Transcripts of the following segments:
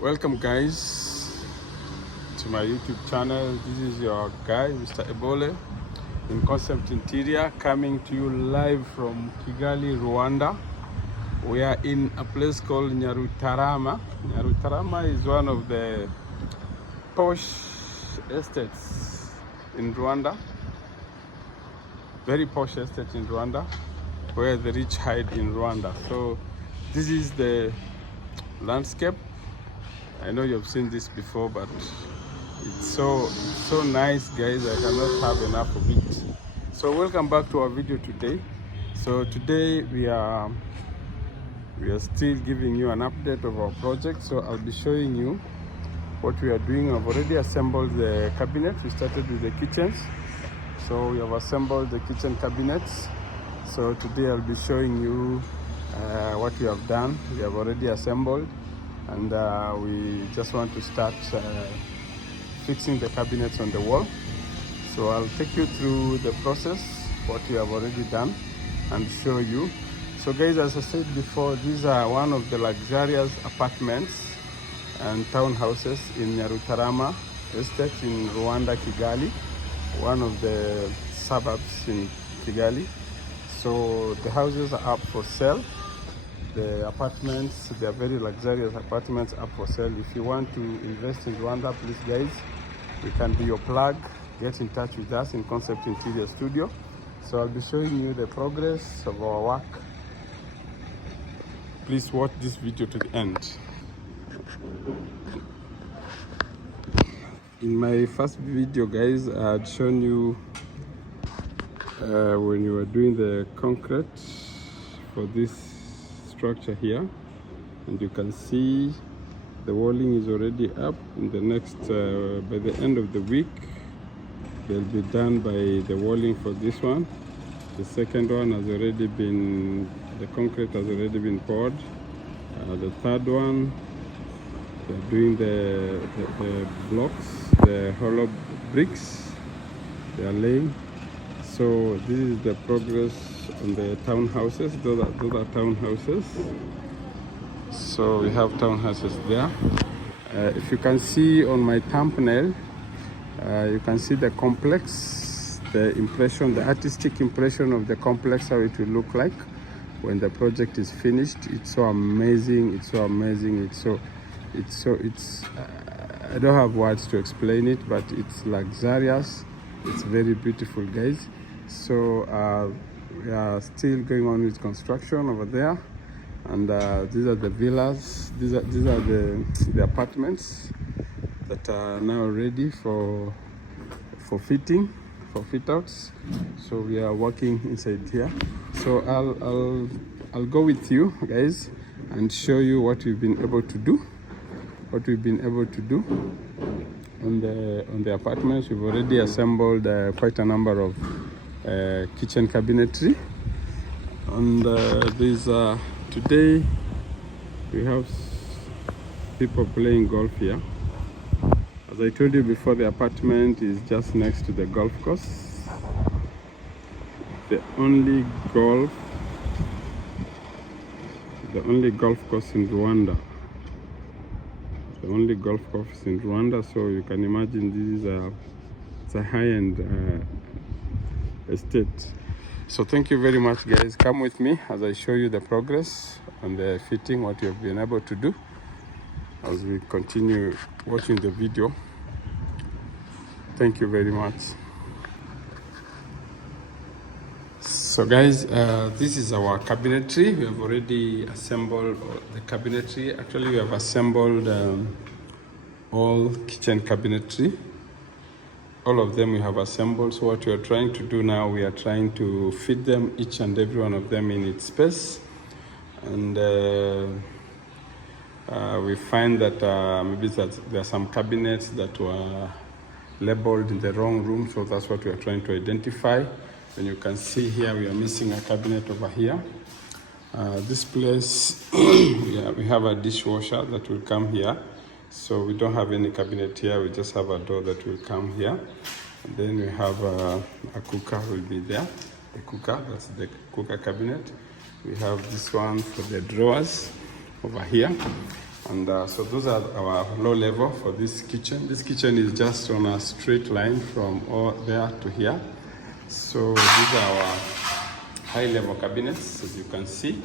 Welcome guys to my YouTube channel. This is your guy Mr. Ebole in Concept Interior, coming to you live from Kigali, Rwanda. We are in a place called Nyarutarama. Nyarutarama is one of the posh estates in Rwanda, very posh estate in Rwanda, where the rich hide in Rwanda. So this is the landscape. I know you've seen this before, but it's so nice, guys. I cannot have enough of it. So welcome back to our video today. So today we are still giving you an update of our project. So I'll be showing you what we are doing. I've already assembled the cabinet. We started with the kitchens, so we have assembled the kitchen cabinets. So today I'll be showing you what we have done. We have already assembled, and we just want to start fixing the cabinets on the wall. So I'll take you through the process, what we have already done, and show you. So guys, as I said before, these are one of the luxurious apartments and townhouses in Nyarutarama estate in Rwanda, Kigali, one of the suburbs in Kigali. So the houses are up for sale. The apartments, they are very luxurious apartments up for sale. If you want to invest in Rwanda, please guys, we can be your plug. Get in touch with us in Concept Interior Studio. So I'll be showing you the progress of our work. Please watch this video to the end. In my first video, guys, I had shown you when you were doing the concrete for this structure here, and you can see the walling is already up. In the next by the end of the week, they'll be done by the walling for this one. The second one has already been, the concrete has already been poured. The third one, they're doing the blocks, the hollow bricks they are laying. So this is the progress on the townhouses. Those are townhouses. So we have townhouses there. If you can see on my thumbnail, you can see the complex, the impression, the artistic impression of the complex, how it will look like when the project is finished. It's so amazing. It's so amazing. It's I don't have words to explain it, but it's luxurious. It's very beautiful, guys. So we are still going on with construction over there, and these are the villas. These are the apartments that are now ready for fitting, for fit outs. So we are working inside here. So I'll go with you guys and show you what we've been able to do. What we've been able to do on the apartments. We've already assembled quite a number of kitchen cabinetry, and today we have people playing golf here. As I told you before, the apartment is just next to the golf course. The only golf course in Rwanda. The only golf course in Rwanda. So you can imagine it's a high-end estate. So thank you very much, guys. Come with me as I show you the progress and the fitting, what you have been able to do, as we continue watching the video. Thank you very much. So guys, this is our cabinetry. We have already assembled the cabinetry. Actually, we have assembled all kitchen cabinetry. All of them we have assembled. So what we are trying to do now, we are trying to fit them, each and every one of them, in its space. And we find that maybe there are some cabinets that were labeled in the wrong room. So that's what we are trying to identify. And you can see here we are missing a cabinet over here. This place, we have a dishwasher that will come here. So we don't have any cabinet here, we just have a door that will come here. And then we have a cooker will be there. The cooker, that's the cooker cabinet. We have this one for the drawers over here. And so those are our low level for this kitchen. This kitchen is just on a straight line from all there to here. So these are our high level cabinets, as you can see.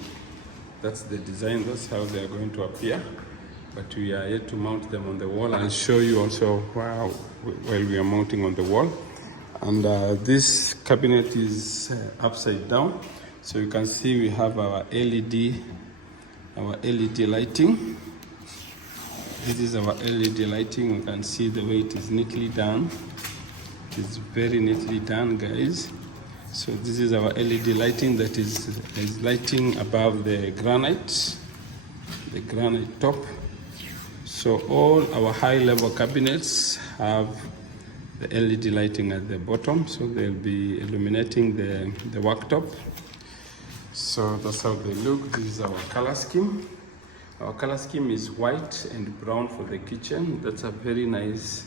That's the design, that's how they are going to appear. But we are yet to mount them on the wall. I'll show you also while we are mounting on the wall. And this cabinet is upside down. So you can see we have our LED lighting. This is our LED lighting. You can see the way it is neatly done. It is very neatly done, guys. So this is our LED lighting that is lighting above the granite top. So all our high level cabinets have the LED lighting at the bottom, so they'll be illuminating the worktop. So that's how they look. This is our color scheme. Our color scheme is white and brown for the kitchen. That's a very nice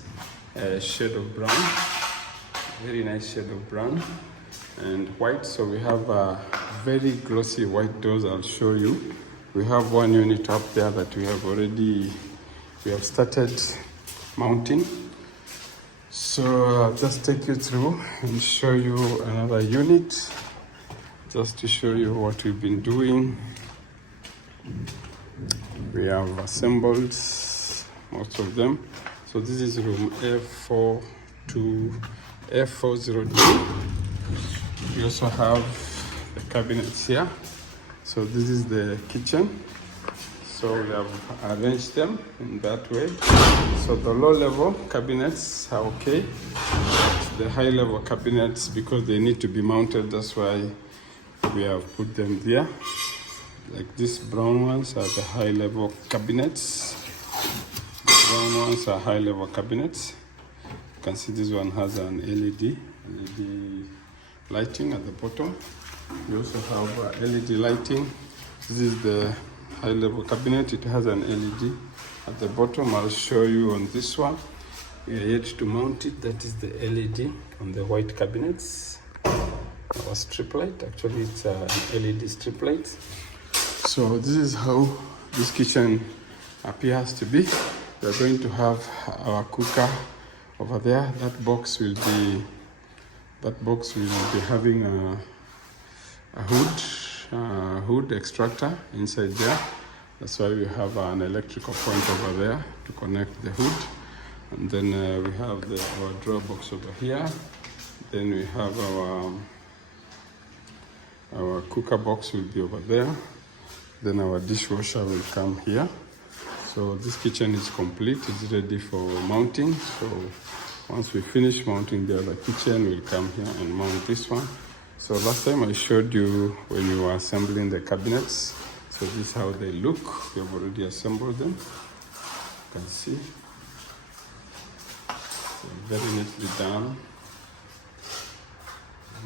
shade of brown. Very nice shade of brown and white. So we have very glossy white doors. I'll show you. We have one unit up there that we have started mounting. So I'll just take you through and show you another unit, just to show you what we've been doing. We have assembled most of them. So this is room F402. We also have the cabinets here. So this is the kitchen. So we have arranged them in that way. So the low level cabinets are okay. But the high level cabinets, because they need to be mounted, that's why we have put them there. Like these brown ones are the high level cabinets. The brown ones are high level cabinets. You can see this one has an LED lighting at the bottom. We also have LED lighting. This is the high level cabinet. It has an LED at the bottom. I'll show you on this one. We are yet to mount it. That is the LED on the white cabinets. Our strip light. Actually, it's an LED strip light. So this is how this kitchen appears to be. We are going to have our cooker over there. That box will be having a hood extractor inside there. That's why we have an electrical point over there to connect the hood. And then we have our drawer box over here. Then we have our cooker box will be over there. Then our dishwasher will come here. So this kitchen is complete. It's ready for mounting. So once we finish mounting the other kitchen, we'll come here and mount this one. So last time I showed you when we were assembling the cabinets. So this is how they look. We have already assembled them. You can see. So very neatly done.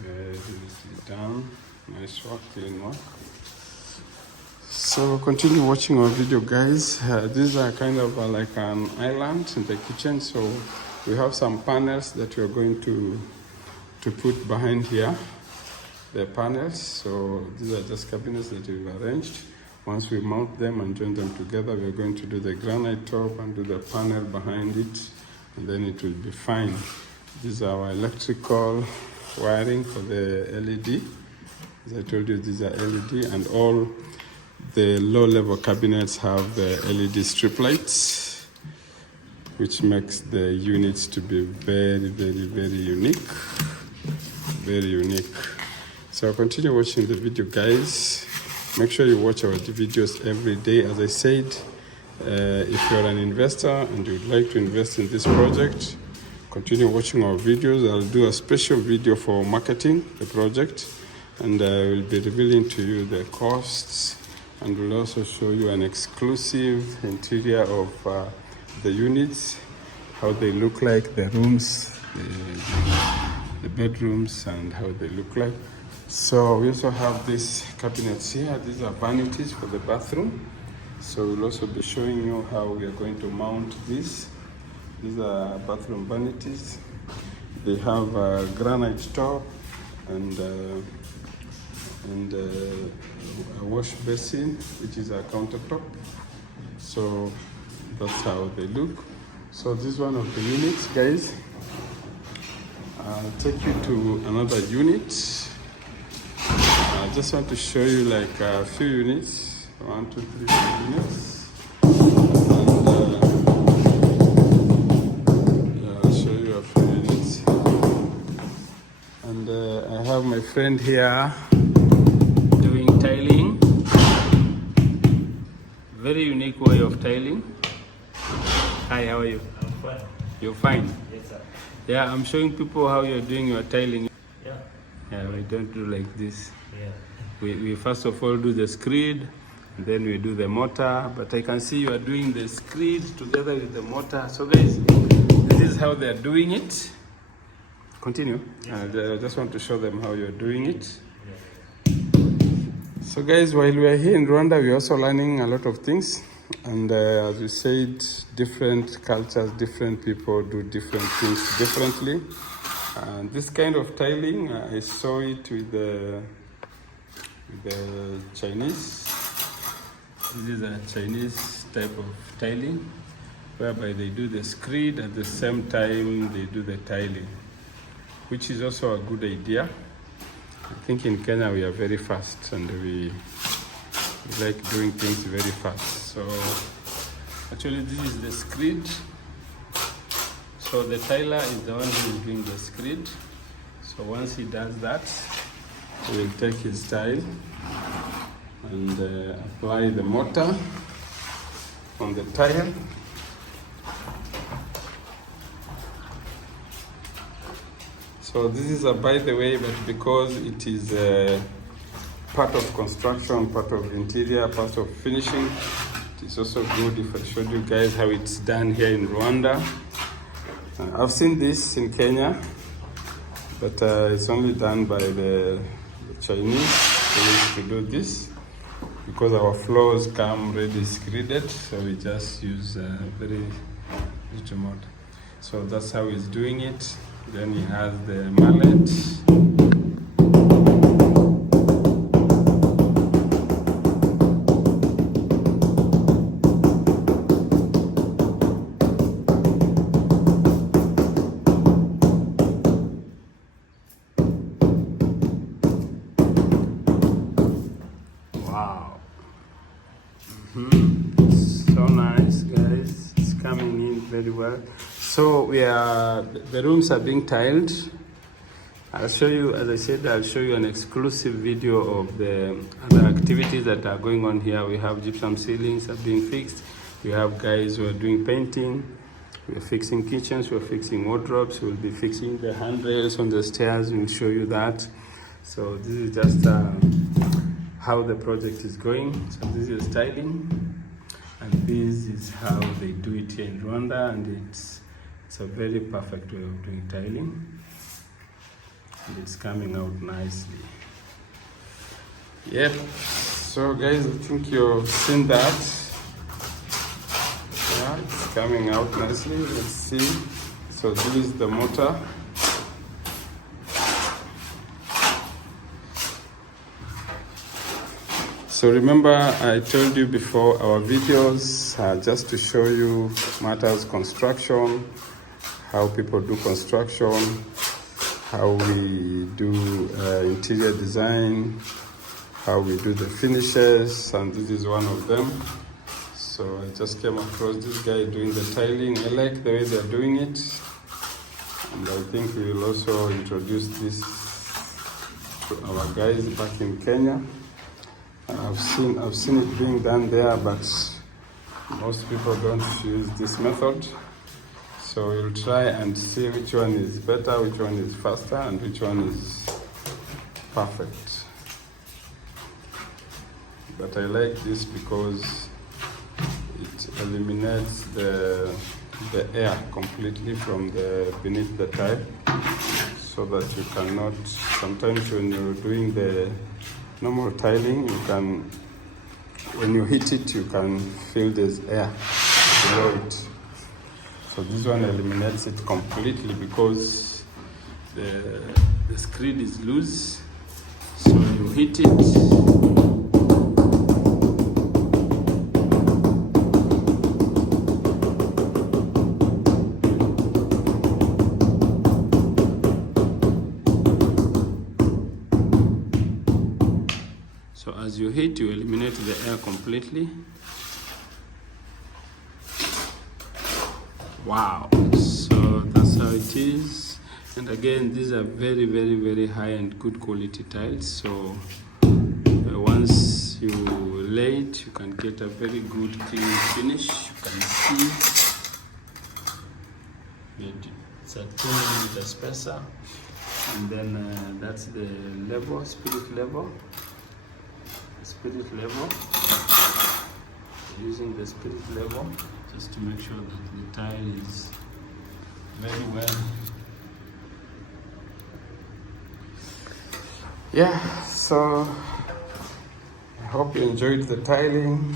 Very neatly done. Nice work, clean work. So continue watching our video, guys. These are kind of like an island in the kitchen. So we have some panels that we are going to put behind here. The panels. So these are just cabinets that we've arranged. Once we mount them and join them together, we're going to do the granite top and do the panel behind it, and then it will be fine. These are our electrical wiring for the LED. As I told you, these are LED, and all the low-level cabinets have the LED strip lights, which makes the units to be very, very, very unique. Very unique. So continue watching the video, guys. Make sure you watch our videos every day. As I said, if you're an investor and you'd like to invest in this project, continue watching our videos. I'll do a special video for marketing the project, and I will be revealing to you the costs, and we'll also show you an exclusive interior of the units, how they look like, the rooms, the bedrooms, and how they look like. So we also have these cabinets here. These are vanities for the bathroom. So we'll also be showing you how we are going to mount these. These are bathroom vanities. They have a granite top and a wash basin, which is a countertop. So that's how they look. So this is one of the units, guys. I'll take you to another unit. I just want to show you like a few units. 1, 2, 3, 4 units. And yeah, I'll show you a few units. And I have my friend here doing tiling. Very unique way of tiling. Hi, how are you? I'm fine. You're fine? Yes, sir. Yeah, I'm showing people how you're doing your tiling. Yeah. Yeah, we don't do like this. Yeah. We first of all do the screed, and then we do the mortar. But I can see you are doing the screed together with the mortar. So guys, this is how they are doing it. Continue. Yes, I just want to show them how you're doing it. Yes. So guys, while we are here in Rwanda, we're also learning a lot of things. And as we said, different cultures, different people do different things differently. And this kind of tiling, I saw it with the Chinese. This is a Chinese type of tiling, whereby they do the screed at the same time they do the tiling, which is also a good idea. I think in Kenya we are very fast and we like doing things very fast. So actually this is the screed. So the tiler is the one who is doing the screed. So once he does that, he will take his tile and apply the mortar on the tile. So this is a by the way, but because it is part of construction, part of interior, part of finishing, it is also good if I showed you guys how it's done here in Rwanda. I've seen this in Kenya, but it's only done by the Chinese. They used to do this because our floors come ready screeded, so we just use very little mortar. So that's how he's doing it. Then he has the mallet. Wow. So nice, guys. It's coming in very well. So the rooms are being tiled. I'll show you, as I said, I'll show you an exclusive video of the other activities that are going on here. We have gypsum ceilings are being fixed. We have guys who are doing painting. We're fixing kitchens, we're fixing wardrobes. We'll be fixing the handrails on the stairs. We'll show you that. So this is just how the project is going. So this is tiling, and this is how they do it here in Rwanda, and it's a very perfect way of doing tiling, and it's coming out nicely. Yep. So guys, I think you've seen that. Yeah, it's coming out nicely. Let's see. So this is the mortar. So remember, I told you before, our videos are just to show you matters construction, how people do construction, how we do interior design, how we do the finishes, and this is one of them. So I just came across this guy doing the tiling. I like the way they're doing it, and I think we will also introduce this to our guys back in Kenya. I've seen it being done there, but most people don't use this method. So we'll try and see which one is better, which one is faster, and which one is perfect. But I like this because it eliminates the air completely from beneath the tile, so that you cannot, sometimes when you're doing the normal tiling, when you hit it, you can feel there's air below it. So this one eliminates it completely because the screed is loose. So you hit it, you hit, you eliminate the air completely. Wow, so that's how it is. And again, these are very, very, very high and good quality tiles. So once you lay it, you can get a very good clean finish. You can see it's a 2mm spacer, and then that's the level, spirit level. Using the spirit level just to make sure that the tile is very well. Yeah, so I hope you enjoyed the tiling.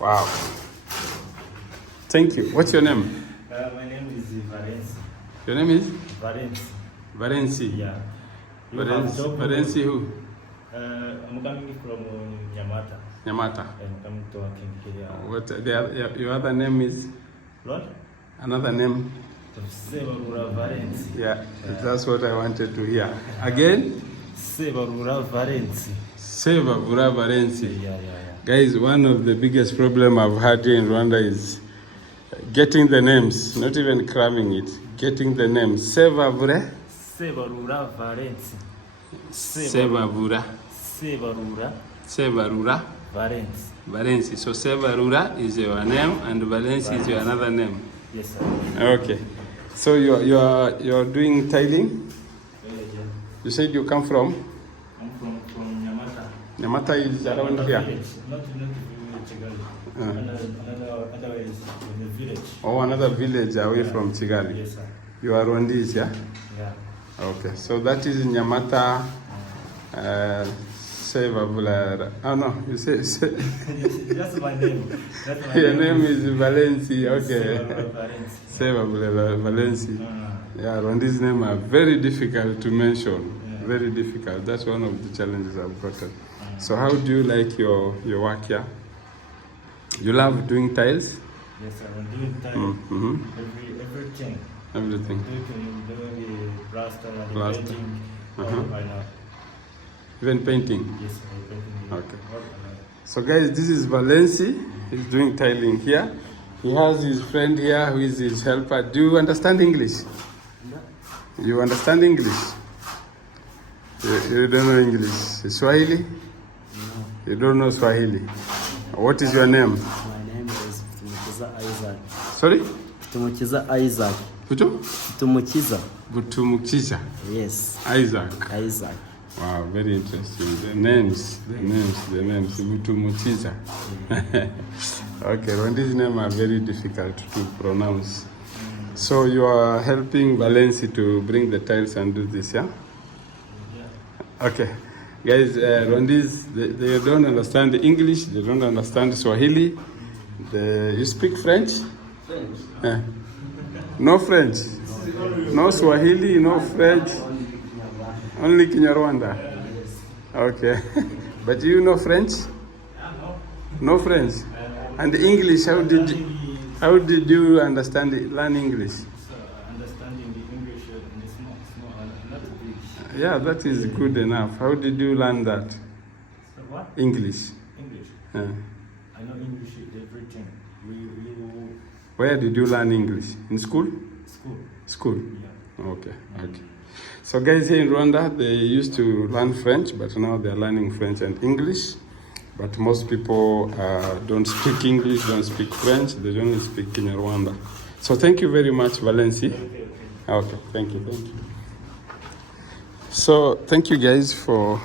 Wow. Thank you. What's your name? My name is Valenci. Your name is? Valenci. Valenci. Yeah. Valenci who? I'm coming from Nyamata. Nyamata. I'm coming to work in here. What your other name is? What? Another name? Sebarura Valenci. Yeah, that's what I wanted to hear. Again? Sebarura Valenci. Sebarura Valenci. Yeah. Guys, one of the biggest problem I've had here in Rwanda is getting the names, not even cramming it. Getting the names. Sebarura Valenci. Sebarura Valenci. So Sebarura is your name and Valenci is your another name. Yes, sir. Okay. So you're doing tiling? Yeah. You said you come from? I'm from Nyamata. Nyamata is around here. Village. Not Kigali. Another is in the village. Oh, another village away from Kigali. Yes, sir. You are Rwandese, yeah? Yeah. Okay. So that is Nyamata. Sevavula. Oh no, you say. That's my name. Your name is Valenci. Okay. Valenci. Valenci. Yeah, Rwandese names are very difficult to mention. Yeah. Very difficult. That's one of the challenges I've gotten. So how do you like your work here? You love doing tiles? Yes, sir. I'm doing tile. Mm-hmm. Everything. Everything. Doing the plaster and the Plaster. painting. Uh-huh. Right now. Even painting? Yes, sir. Painting. Okay. So guys, this is Valenci. He's doing tiling here. He has his friend here who is his helper. Do you understand English? You understand English? You don't know English. Swahili? No. You don't know Swahili. What is your name? My name is Tumukiza Isaac. Sorry? Tumukiza Isaac. Kutu? Tumukiza. Butumukiza. Yes. Isaac. Isaac. Wow, very interesting. The names. Butumukiza. Okay, Rwandese names are very difficult to pronounce. So you are helping Valenci to bring the tiles and do this, yeah? Okay. Guys, Rwandese, they don't understand the English, they don't understand Swahili. You speak French? French. No French? No Swahili, no French? Only Kinyarwanda? Okay. But you know French? No French? And English, how did you learn English? Understanding the English is not big. Yeah, that is good enough. How did you learn that? So what? English. English. Yeah. I know English everything. We Where did you learn English? In school? school. School. Yeah. Okay. So guys, here in Rwanda, they used to learn French, but now they're learning French and English. But most people don't speak English, don't speak French, they only speak Kinyarwanda. So thank you very much, Valenci. Okay, thank you. So thank you guys for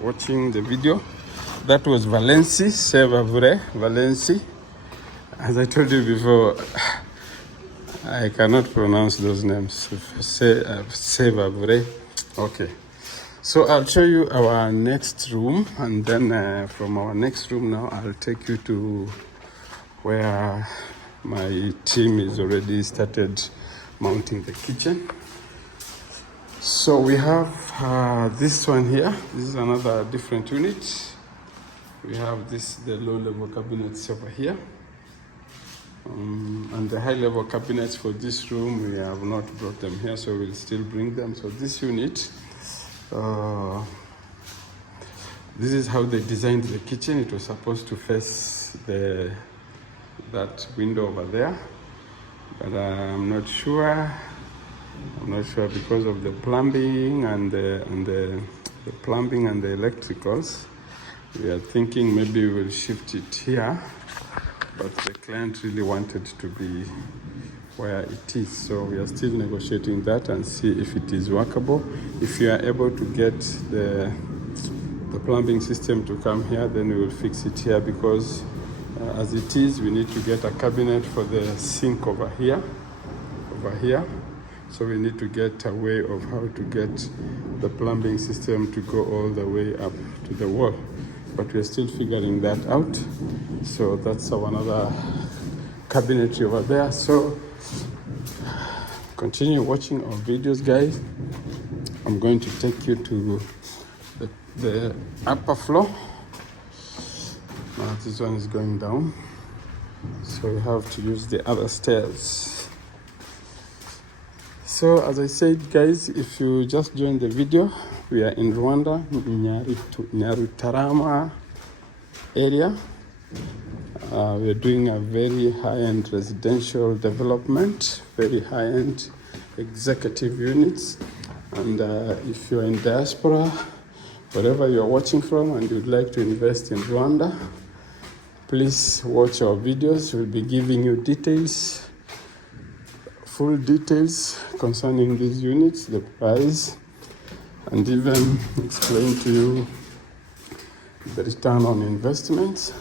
watching the video. That was Valenci, Valenci. As I told you before, I cannot pronounce those names. Okay. So I'll show you our next room, and then from our next room now, I'll take you to where my team is already started mounting the kitchen. So we have this one here. This is another different unit. We have the low-level cabinets over here. And the high-level cabinets for this room, we have not brought them here, so we'll still bring them. So this unit, this is how they designed the kitchen. It was supposed to face that window over there, but I'm not sure. I'm not sure because of the plumbing and the plumbing and the electricals. We are thinking maybe we'll shift it here, but the client really wanted to be where it is. So we are still negotiating that and see if it is workable. If you are able to get the plumbing system to come here, then we will fix it here, because as it is, we need to get a cabinet for the sink over here. So we need to get a way of how to get the plumbing system to go all the way up to the wall. But we're still figuring that out. So that's another cabinetry over there. So continue watching our videos, guys. I'm going to take you to the upper floor. Now this one is going down, so we have to use the other stairs. So as I said, guys, if you just joined the video, we are in Rwanda, Nyarutarama area. We're doing a very high-end residential development, very high-end executive units. And if you're in diaspora, wherever you're watching from and you'd like to invest in Rwanda, please watch our videos. We'll be giving you details, full details concerning these units, the price, and even explain to you the return on investment.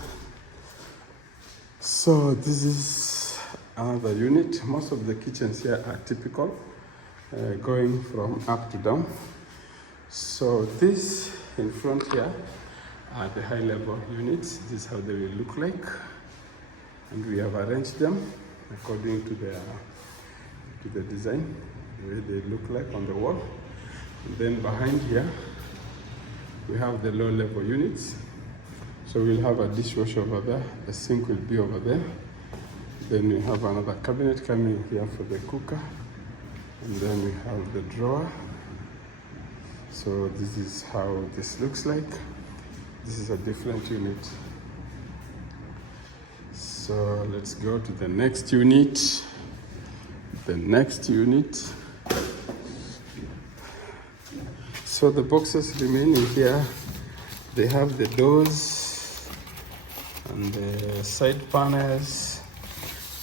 So this is another unit. Most of the kitchens here are typical, going from up to down. So this in front here are the high-level units. This is how they will look like, and we have arranged them according to the design, the way they look like on the wall. And then behind here we have the low-level units. So we'll have a dishwasher over there, the sink will be over there. Then we have another cabinet coming here for the cooker, and then we have the drawer. So this is how this looks like. This is a different unit. So let's go to the next unit. The next unit. So the boxes remaining here, they have the doors and the side panels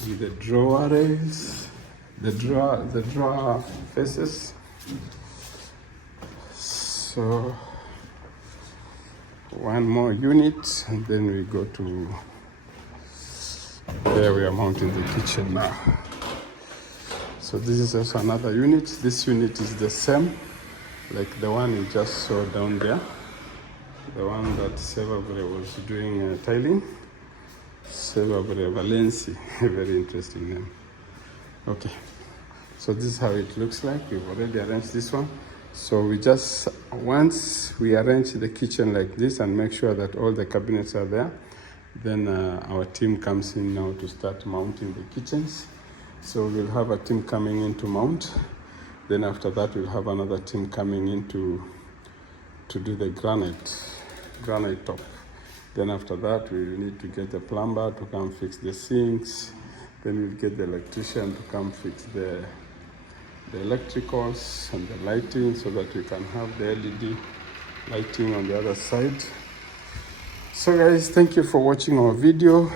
and the drawer rails, the drawer faces. So one more unit, and then we go to where we are mounting the kitchen now. So this is also another unit. This unit is the same like the one you just saw down there, the one that Sevabre was doing tiling. Sevabre Valenci, very interesting name. Okay, so this is how it looks like. We've already arranged this one. So we just, once we arrange the kitchen like this and make sure that all the cabinets are there, then our team comes in now to start mounting the kitchens. So we'll have a team coming in to mount. Then after that, we'll have another team coming in to do the granite top. Then after that, we need to get the plumber to come fix the sinks. Then we'll get the electrician to come fix the electricals and the lighting, so that we can have the LED lighting on the other side. So guys, thank you for watching our video.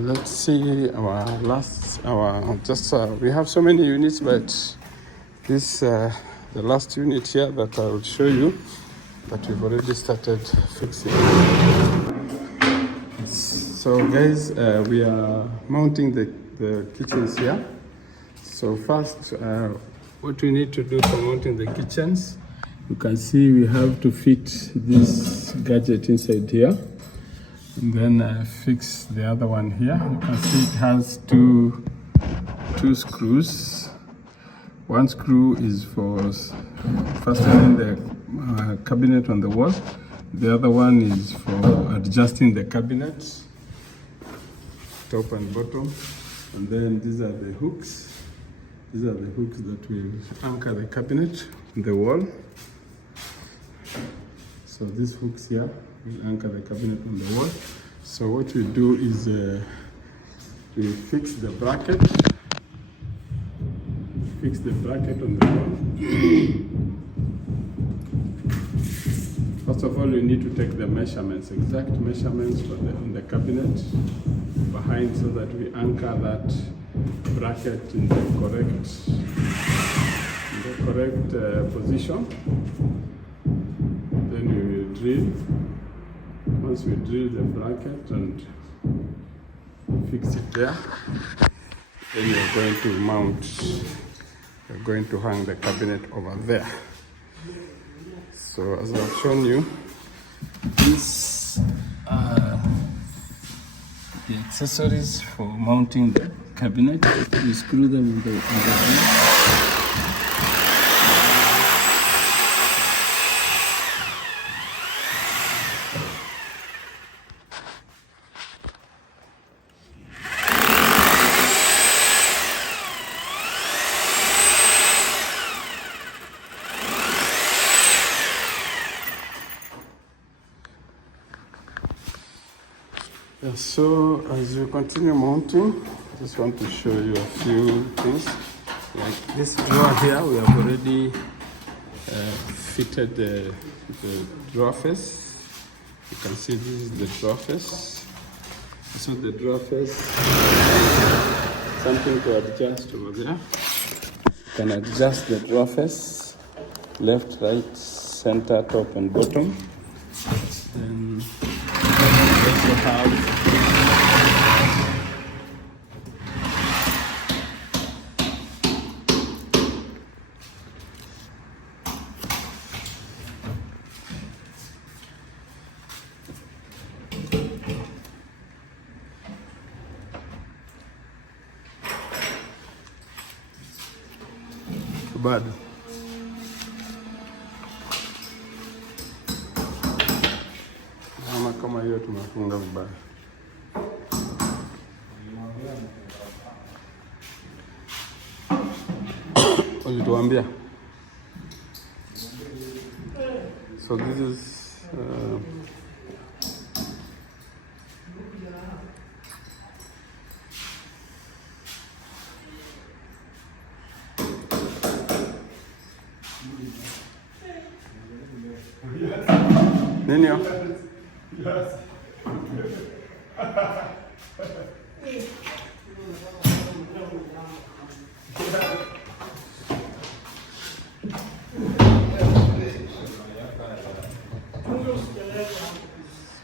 Let's see we have so many units, but this the last unit here that I will show you that we've already started fixing. So guys, we are mounting the kitchens here. So first, what we need to do for mounting the kitchens, you can see we have to fit this gadget inside here, and then fix the other one here. You can see it has two screws. One screw is for fastening the cabinet on the wall. The other one is for adjusting the cabinet. top and bottom. And then these are the hooks. These are the hooks that will anchor the cabinet in the wall. So these hooks here will anchor the cabinet on the wall. So what we do is we fix the bracket. Fix the bracket on the wall. First of all, you need to take the measurements, exact measurements for on the cabinet behind, so that we anchor that bracket in the correct position. Then we will drill. Once we drill the bracket and fix it there, then you're going to mount. You're going to hang the cabinet over there. So as I've shown you, these are the accessories for mounting the cabinet. You screw them in the So as you continue mounting, I just want to show you a few things. Like this drawer here, we have already fitted the drawer face. You can see this is the drawer face. So the drawer face, something to adjust over there. You can adjust the drawer face, left, right, center, top and bottom. Then also have bad. Kama hiyo tumefunga vibaya. Ulituambia. So this is nini hiyo? Yes.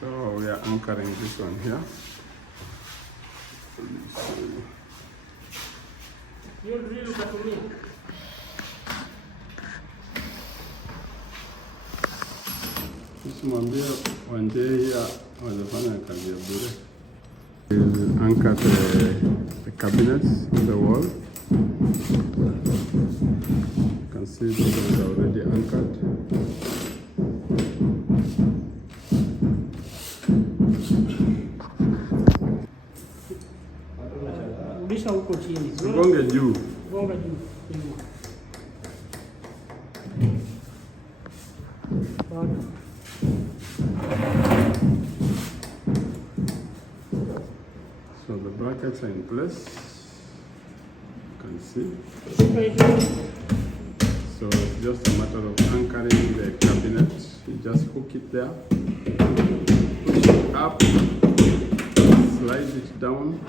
So we are anchoring this one here. Mwambie wanje here wanafanya kazi ya bure. We'll anchor the cabinets on the wall. You can see these ones are already anchored. Rudisha huko chini. Gonge juu. Gonga juu. So the brackets are in place. You can see. So it's just a matter of anchoring the cabinet. You just hook it there, push it up, slide it down.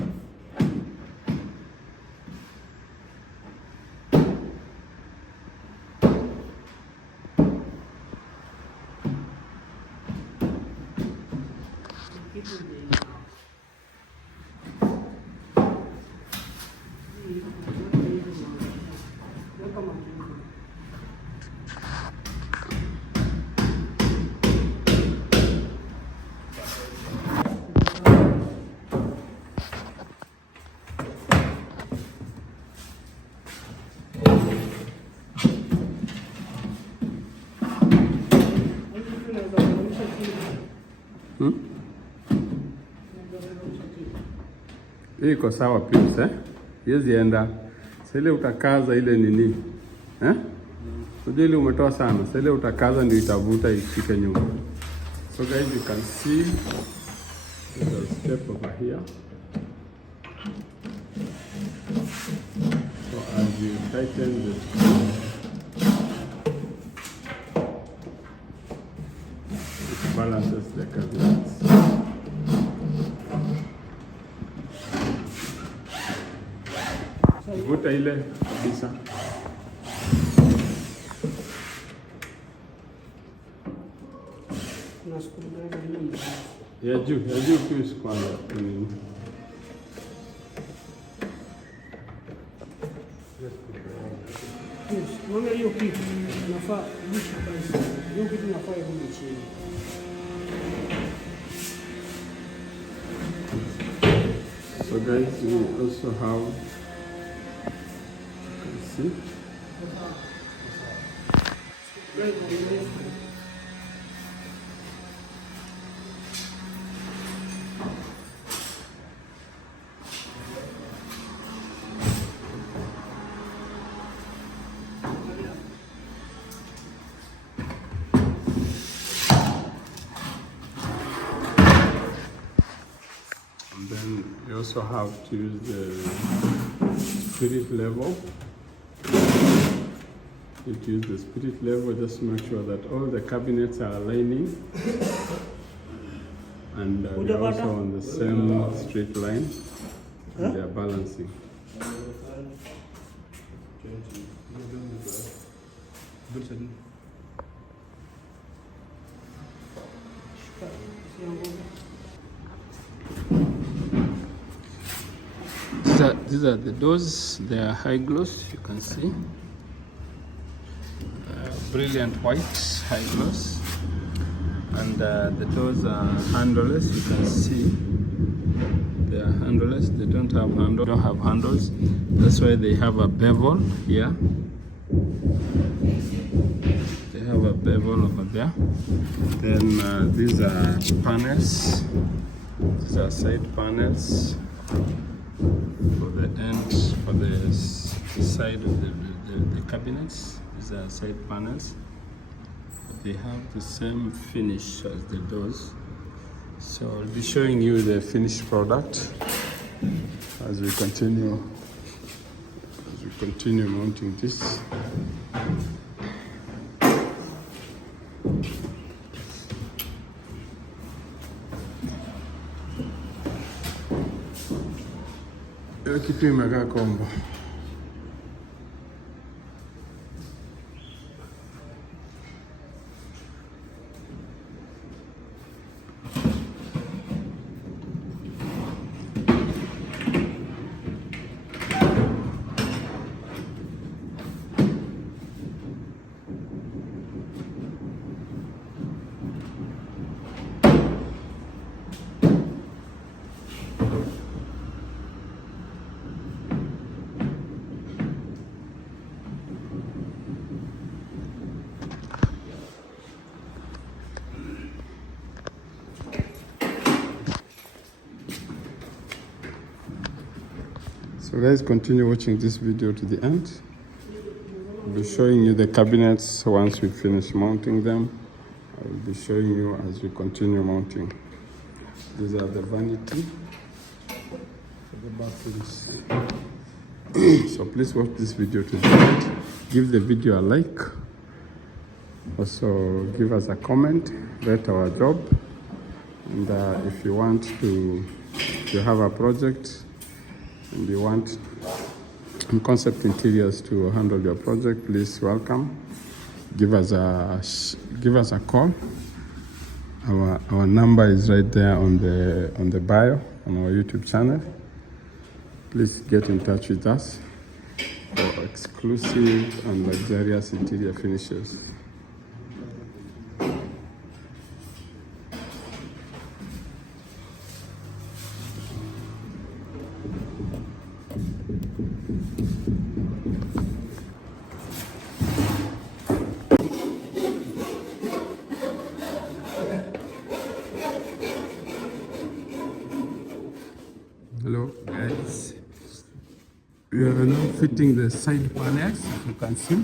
Hii iko sawa pips Hizi enda. Sasa ile utakaza ile nini? Unajua ile umetoa sana. Sasa ile utakaza ndio itavuta ifike nyuma. So guys, you can see there's a step over here. So as you tighten the screw, it balances the cabinets. Vuta ile kabisa. Kuna screwdriver nyingi. Ya juu fuse kwanza. Unaona hiyo kitu inafaa lisha basi. Hiyo kitu inafaa irudi chini. So guys, we also have, you can see, and then you also have to use the spirit level. You to use the spirit level, just make sure that all the cabinets are aligning and they're also on the same straight line and they're balancing. These are the doors. They are high gloss, you can see. Brilliant white high gloss. And the doors are handleless, you can see. They are handleless, they don't have handles. That's why they have a bevel here. They have a bevel over there. Then these are panels. These are side panels. For the end, for the side of the cabinets, these are side panels. They have the same finish as the doors. So I'll be showing you the finished product as we continue mounting this. Kitu imekaa kombo. So guys, continue watching this video to the end. I'll be showing you the cabinets once we finish mounting them. I will be showing you as we continue mounting. These are the vanity for the bathrooms. So please watch this video to the end. Give the video a like. Also give us a comment, rate our job. And if you want to, if you have a project and you want Concept Interiors to handle your project, please welcome. Give us a call. Our number is right there on the bio on our YouTube channel. Please get in touch with us for exclusive and luxurious interior finishes. Hello. guys, we are now fitting the side panels, as you can see.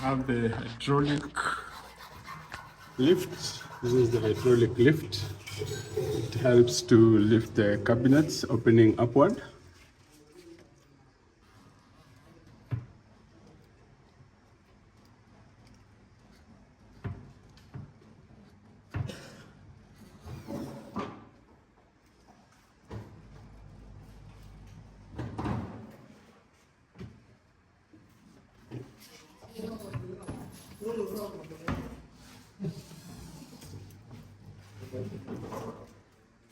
Have the hydraulic lift. This is the hydraulic lift. It helps to lift the cabinets opening upward.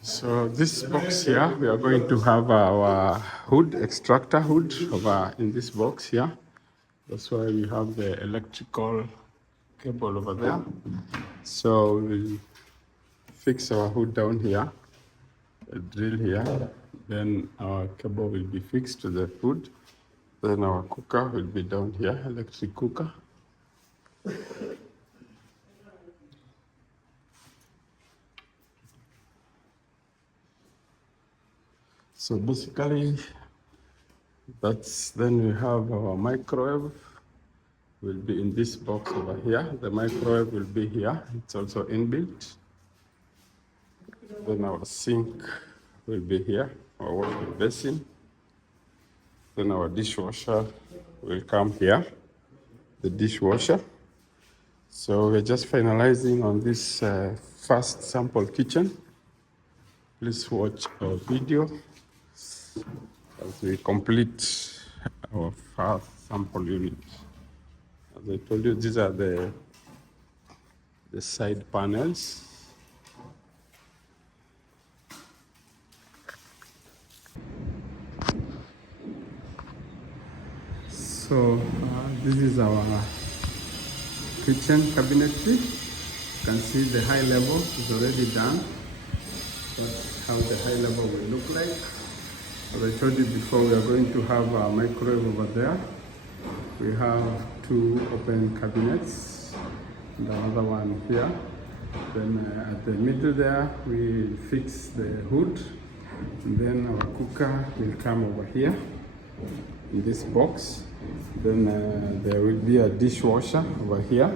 So this box here, we are going to have our hood, extractor hood over in this box here. That's why we have the electrical cable over there. So we'll fix our hood down here, a drill here. Then our cable will be fixed to the hood. Then our cooker will be down here, electric cooker. So basically, then we have our microwave will be in this box over here. The microwave will be here. It's also inbuilt. Then our sink will be here, our washing basin. Then our dishwasher will come here, the dishwasher. So we're just finalizing on this first sample kitchen. Please watch our video as we complete our first sample unit. As I told you, these are the side panels. So this is our kitchen cabinetry. You can see the high level is already done. That's how the high level will look like. As I told you before, we are going to have a microwave over there. We have two open cabinets and another one here. Then at the middle there, we fix the hood. And then our cooker will come over here in this box. Then there will be a dishwasher over here.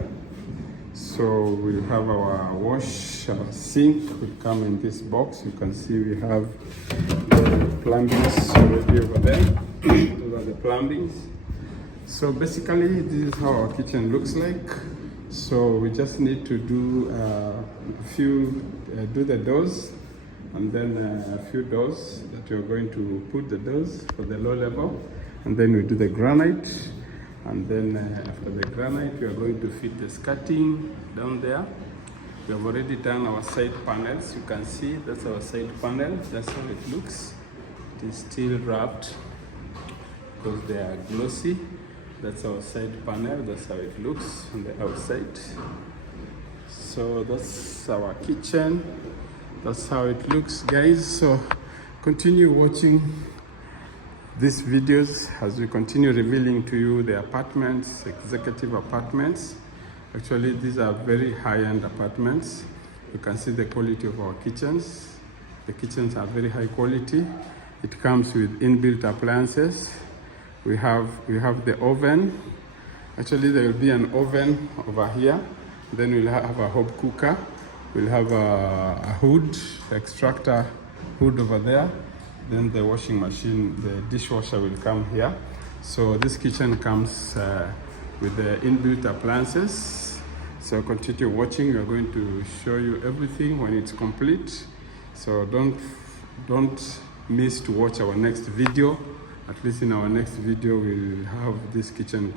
So we'll have our wash, our sink will come in this box. You can see we have the plumbings already over there. Those are the plumbings. So basically, this is how our kitchen looks like. So we just need to do do the doors, and then a few doors that we're going to put the doors for the low level, and then we do the granite. And then after the granite, we are going to fit the skirting down there. We have already done our side panels. You can see that's our side panel. That's how it looks. It is still wrapped because they are glossy. That's our side panel. That's how it looks on the outside. So that's our kitchen. That's how it looks, guys. So continue watching these videos as we continue revealing to you the apartments, executive apartments. Actually, these are very high-end apartments. You can see the quality of our kitchens. The kitchens are very high quality. It comes with inbuilt appliances. We have the oven. Actually, there will be an oven over here. Then we'll have a hob cooker. We'll have a hood, extractor hood over there. Then the washing machine, the dishwasher will come here. So this kitchen comes with the inbuilt appliances. So continue watching. We are going to show you everything when it's complete. So don't miss to watch our next video. At least in our next video, we'll have this kitchen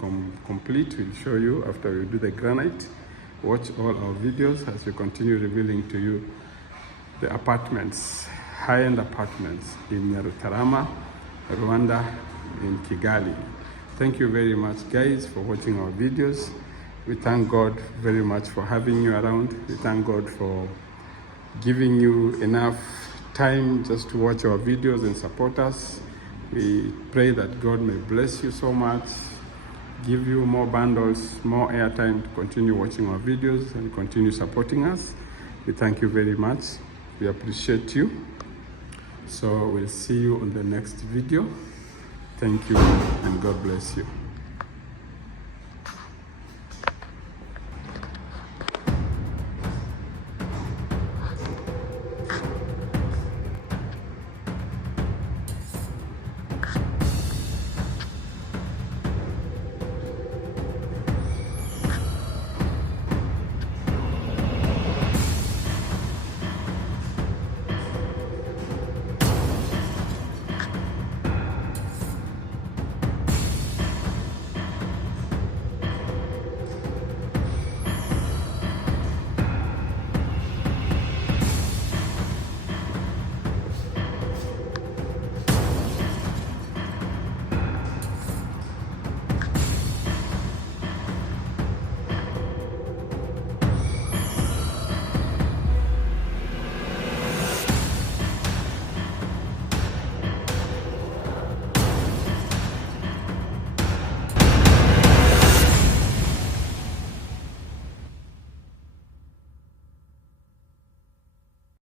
complete. We'll show you after we do the granite. Watch all our videos as we continue revealing to you the apartments, high-end apartments in Nyarutarama, Rwanda, in Kigali. Thank you very much, guys, for watching our videos. We thank God very much for having you around. We thank God for giving you enough time just to watch our videos and support us. We pray that God may bless you so much, give you more bundles, more airtime to continue watching our videos and continue supporting us. We thank you very much. We appreciate you. So we'll see you on the next video. Thank you and God bless you.